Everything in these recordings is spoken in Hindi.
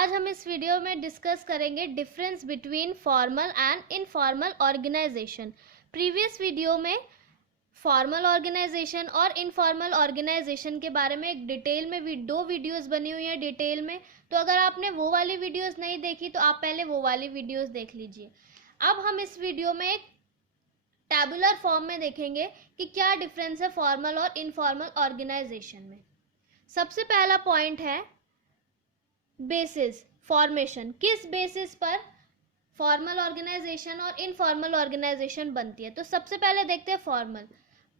आज हम इस वीडियो में डिस्कस करेंगे difference between formal and informal organization. Previous video में फॉर्मल ऑर्गेनाइजेशन और इनफॉर्मल ऑर्गेनाइजेशन के बारे में एक डिटेल में दो वीडियोस बनी हुई हैं डिटेल में। तो अगर आपने वो वाली वीडियोस नहीं देखी तो आप पहले वो वाली वीडियोस देख लीजिए। अब हम इस वीडियो में एक टैबुलर फॉर्म में देखेंगे कि क्या डिफरेंस है फॉर्मल और इनफॉर्मल ऑर्गेनाइजेशन में। सबसे पहला पॉइंट है बेसिस फॉर्मेशन। किस बेसिस पर फॉर्मल ऑर्गेनाइजेशन और इनफॉर्मल ऑर्गेनाइजेशन बनती है। तो सबसे पहले देखते हैं formal,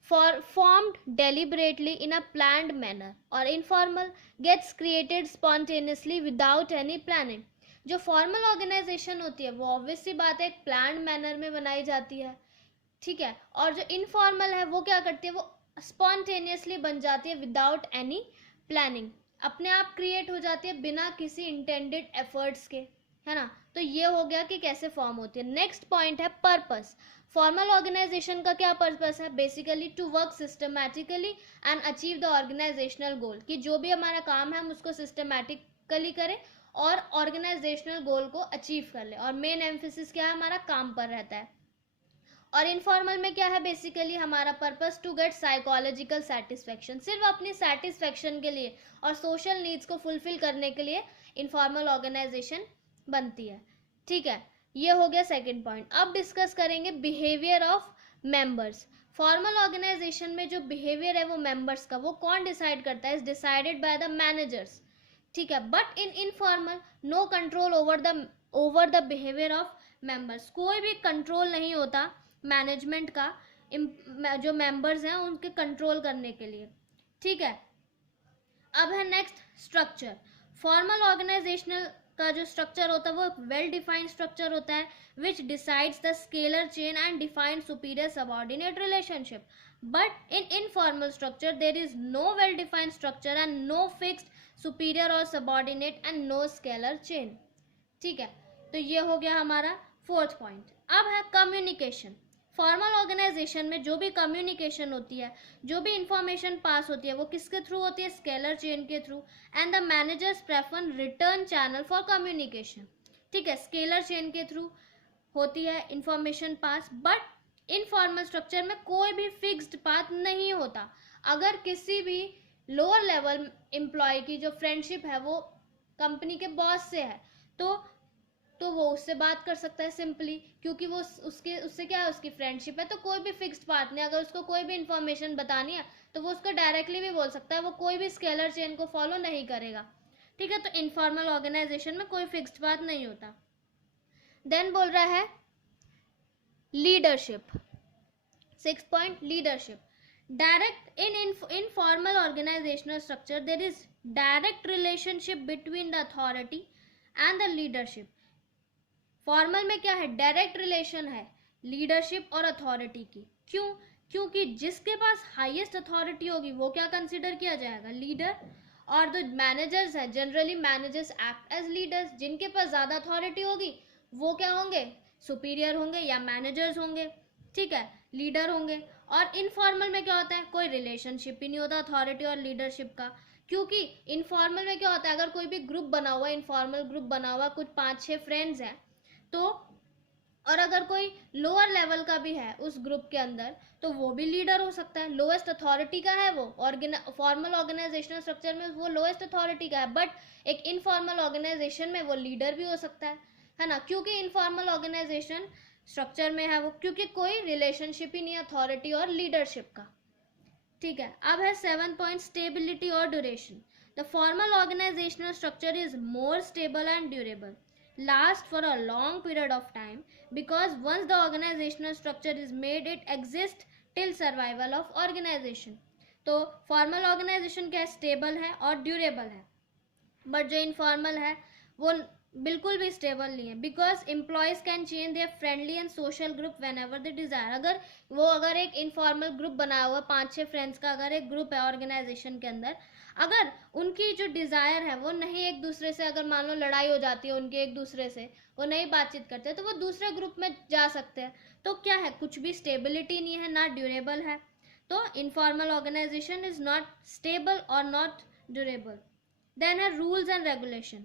formed deliberately in a planned manner, और informal gets created spontaneously without any planning। जो फॉर्मल ऑर्गेनाइजेशन होती है वो ऑब्वियस सी बात है एक प्लान्ड मैनर में बनाई जाती है, ठीक है। और जो इनफॉर्मल है वो क्या करती है, वो स्पॉन्टेनियसली बन जाती है विदाउट एनी प्लानिंग, अपने आप क्रिएट हो जाती है बिना किसी इंटेंडेड एफर्ट्स के, है ना। तो ये हो गया कि कैसे फॉर्म होती है। नेक्स्ट पॉइंट है पर्पस। फॉर्मल ऑर्गेनाइजेशन का क्या पर्पस है, basically to work systematically and achieve the organisational goal, कि जो भी हमारा काम है हम उसको सिस्टमैटिकली करें और ऑर्गेनाइजेशनल गोल को अचीव कर ले, और मेन एम्फेसिस क्या है, हमारा काम पर रहता है। और इनफॉर्मल में क्या है, बेसिकली हमारा purpose to get psychological satisfaction, सिर्फ अपनी सेटिस्फेक्शन के लिए और सोशल नीड्स को फुलफिल करने के लिए इनफॉर्मल ऑर्गेनाइजेशन बनती है, ठीक है। ये हो गया सेकंड पॉइंट। अब डिस्कस करेंगे behaviour of members. Formal organization में जो बिहेवियर है वो मेंबर्स का, वो कौन डिसाइड करता है, is decided by the managers, ठीक है। But in informal no control over the behaviour of members, कोई भी कंट्रोल नहीं होता मैनेजमेंट का जो मेंबर्स हैं उनके कंट्रोल करने के लिए, ठीक है। अब है नेक्स्ट स्ट्रक्चर। फॉर्मल ऑर्गेनाइजेशनल का जो स्ट्रक्चर होता है वो वेल डिफाइंड स्ट्रक्चर होता है which decides the scalar chain and defined superior subordinate relationship. But in informal structure there is no well defined structure and no fixed superior और subordinate and no scalar chain, ठीक है। तो ये हो गया हमारा फोर्थ पॉइंट। अब है कम्युनिकेशन। फॉर्मल ऑर्गेनाइजेशन में जो भी कम्युनिकेशन होती है, जो भी इंफॉर्मेशन पास होती है वो किसके थ्रू होती है, स्केलर चेन के through, and the managers prefer return channel for communication, ठीक है। स्केलर चेन के थ्रू होती है information pass, but informal structure में कोई भी फिक्स्ड पाथ नहीं होता। अगर किसी भी लोअर लेवल एम्प्लॉय की जो फ्रेंडशिप है वो कंपनी के बॉस से है तो वो उससे बात कर सकता है सिंपली, क्योंकि वो उससे क्या है, उसकी फ्रेंडशिप है। तो कोई भी फिक्स्ड पार्ट नहीं, अगर उसको कोई भी इंफॉर्मेशन बतानी है तो वो उसको डायरेक्टली भी बोल सकता है, वो कोई भी स्केलर चेन को फॉलो नहीं करेगा, ठीक है। तो इनफॉर्मल ऑर्गेनाइजेशन में कोई फिक्स्ड पार्ट नहीं होता। देन बोल रहा है leadership. 6 point leadership. Direct in formal organizational structure there is direct relationship between the authority and the leadership. Formal में क्या है, डायरेक्ट रिलेशन है लीडरशिप और अथॉरिटी की। क्यों, क्योंकि जिसके पास हाईएस्ट अथॉरिटी होगी वो क्या कंसिडर किया जाएगा, लीडर। और जो मैनेजर्स हैं, generally managers act as leaders, जिनके पास ज़्यादा अथॉरिटी होगी वो क्या होंगे, सुपीरियर होंगे या मैनेजर्स होंगे, ठीक है, लीडर होंगे। और इनफॉर्मल में क्या होता है, कोई रिलेशनशिप ही नहीं होता अथॉरिटी और लीडरशिप का, क्योंकि इनफॉर्मल में क्या होता है, अगर कोई भी ग्रुप बना हुआ, इनफॉर्मल ग्रुप बना हुआ, कुछ 5-6 फ्रेंड्स हैं तो, और अगर कोई लोअर लेवल का भी है उस ग्रुप के अंदर तो वो भी लीडर हो सकता है, लोएस्ट अथॉरिटी का है वो। फॉर्मल ऑर्गेनाइजेशनल स्ट्रक्चर में वो लोएस्ट अथॉरिटी का है, बट एक इनफॉर्मल ऑर्गेनाइजेशन में वो लीडर भी हो सकता है ना, क्योंकि इनफॉर्मल ऑर्गेनाइजेशन स्ट्रक्चर में है वो, क्योंकि कोई रिलेशनशिप ही नहीं है अथॉरिटी और लीडरशिप का, ठीक है। अब है 7 पॉइंट स्टेबिलिटी और duration. The formal organizational structure is more stable and durable, last for a long period of time, because once the organizational structure is made it exists till survival of organization। तो फॉर्मल ऑर्गेनाइजेशन क्या है, स्टेबल है और ड्यूरेबल है, बट जो इनफॉर्मल है वो बिल्कुल भी स्टेबल नहीं है, because employees can change their friendly and social group whenever they desire. अगर एक इनफॉर्मल ग्रुप बना हुआ 5-6 फ्रेंड्स का अगर एक ग्रुप है ऑर्गेनाइजेशन के अंदर, अगर उनकी जो डिज़ायर है वो नहीं एक दूसरे से, अगर मान लो लड़ाई हो जाती है उनके एक दूसरे से, वो नहीं बातचीत करते तो वो दूसरे ग्रुप में जा सकते हैं। तो क्या है, कुछ भी स्टेबिलिटी नहीं है, ना ड्यूरेबल है। तो informal organization is not stable और नॉट ड्यूरेबल। देन है रूल्स एंड रेगुलेशन।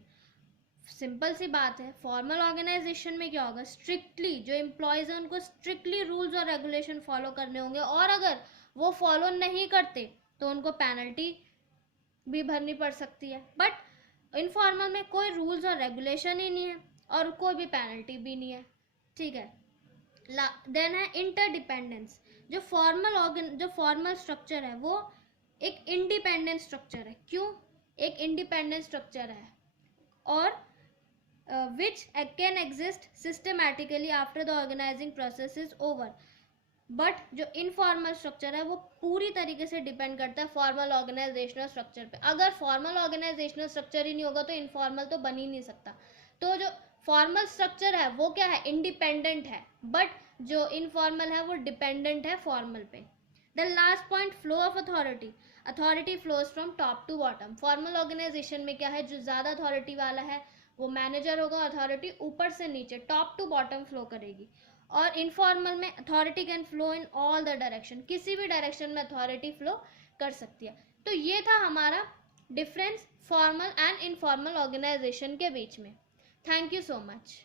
सिंपल सी बात है, फॉर्मल ऑर्गेनाइजेशन में क्या होगा, स्ट्रिक्टली जो एम्प्लॉयज हैं उनको स्ट्रिक्टली रूल्स और रेगुलेशन फॉलो करने होंगे, और अगर वो फॉलो नहीं करते तो उनको पेनल्टी भी भरनी पड़ सकती है। बट इनफॉर्मल में कोई रूल्स और रेगुलेशन ही नहीं है और कोई भी पेनल्टी भी नहीं है, ठीक है। देन है इंटरडिपेंडेंस। जो फॉर्मल स्ट्रक्चर है वो एक इंडिपेंडेंट स्ट्रक्चर है। क्यों एक इंडिपेंडेंट स्ट्रक्चर है? और which can exist systematically after the organizing process is over। But जो इनफॉर्मल स्ट्रक्चर है वो पूरी तरीके से डिपेंड करता है फॉर्मल ऑर्गेनाइजेशनल स्ट्रक्चर पे। अगर फॉर्मल ऑर्गेनाइजेशनल स्ट्रक्चर ही नहीं होगा तो इनफॉर्मल तो बन ही नहीं सकता। तो जो फॉर्मल स्ट्रक्चर है वो क्या है, इंडिपेंडेंट है, बट जो इनफॉर्मल है वो डिपेंडेंट है फॉर्मल पे। The last point, flow of authority. Authority flows from top to bottom. Formal organization में क्या है, जो ज़्यादा अथॉरिटी वाला है वो मैनेजर होगा, अथॉरिटी ऊपर से नीचे टॉप टू बॉटम फ्लो करेगी। और इनफॉर्मल में authority can flow in all the direction, किसी भी डायरेक्शन में अथॉरिटी फ्लो कर सकती है। तो ये था हमारा difference formal and informal organization के बीच में। Thank you so much.